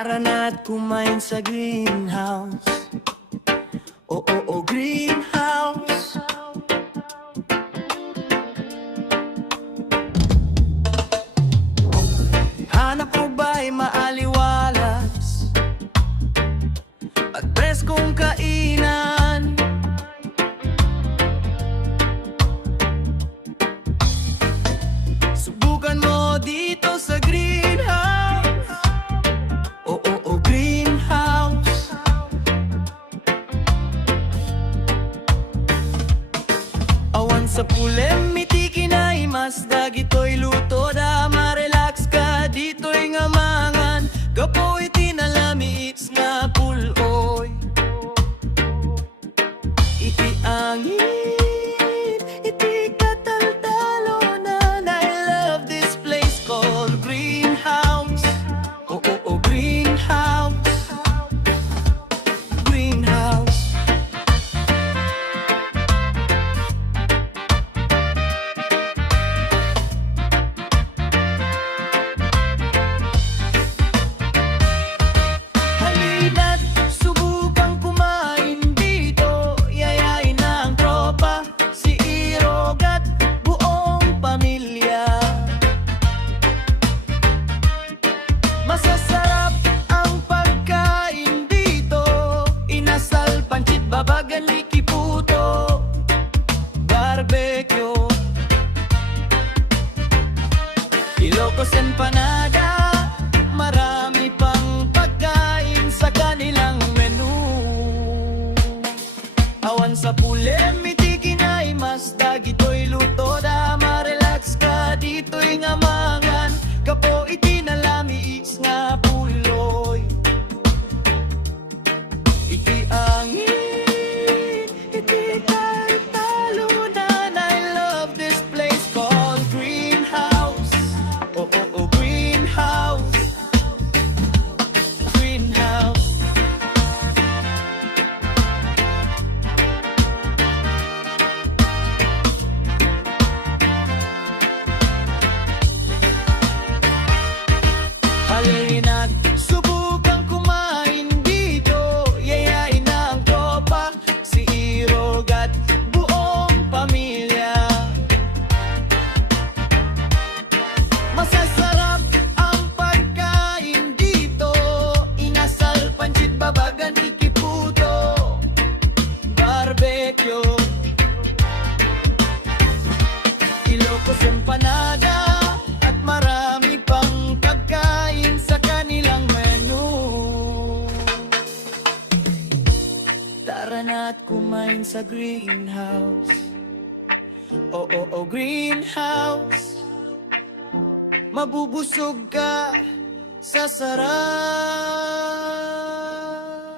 Tara na't kumain sa greenhouse. Oo, greenhouse. Hanap mo ba'y maaliwalas at preskong kainan? Subukan mo dito sa greenhouse. Oo, greenhouse. Awan sa pulem, mitikin ay mas dagito'y luto da marelax ka dito'y ngamangan. Kapo'y tinalami it's nga puloy. Iti angin, iti kataltalonan. I love this place called greenhouse. Oo, greenhouse. Greenhouse. Halina't subukang kumain dito. Yayain ang tropa, si Irog at buong pamilya. Masasarap ang pagkain dito. Inasal, pancit, babagan, liki, puto, barbecue, Ilocos empanada. Marami pang pagkain sa kanilang menu. Awan sa pulem, mitikin ay mas dagito'y luto da marelax ka dito'y ngamangan. Kapo itinalami is nga puloy. Iti angin, iti talunan. I love this place called greenhouse. Oo, greenhouse. Greenhouse. Halina't subukang kumain dito. Yayain ang tropa, si Irog at buong pamilya. Masasarap ang pagkain dito. Inasal, pancit, babagan, ikiputo, barbecue, Ilocos empanada, at marami pang pagkain sa kanilang menu. Tara na't kumain sa greenhouse. Oo, greenhouse. Mabubusog ka sa sarap.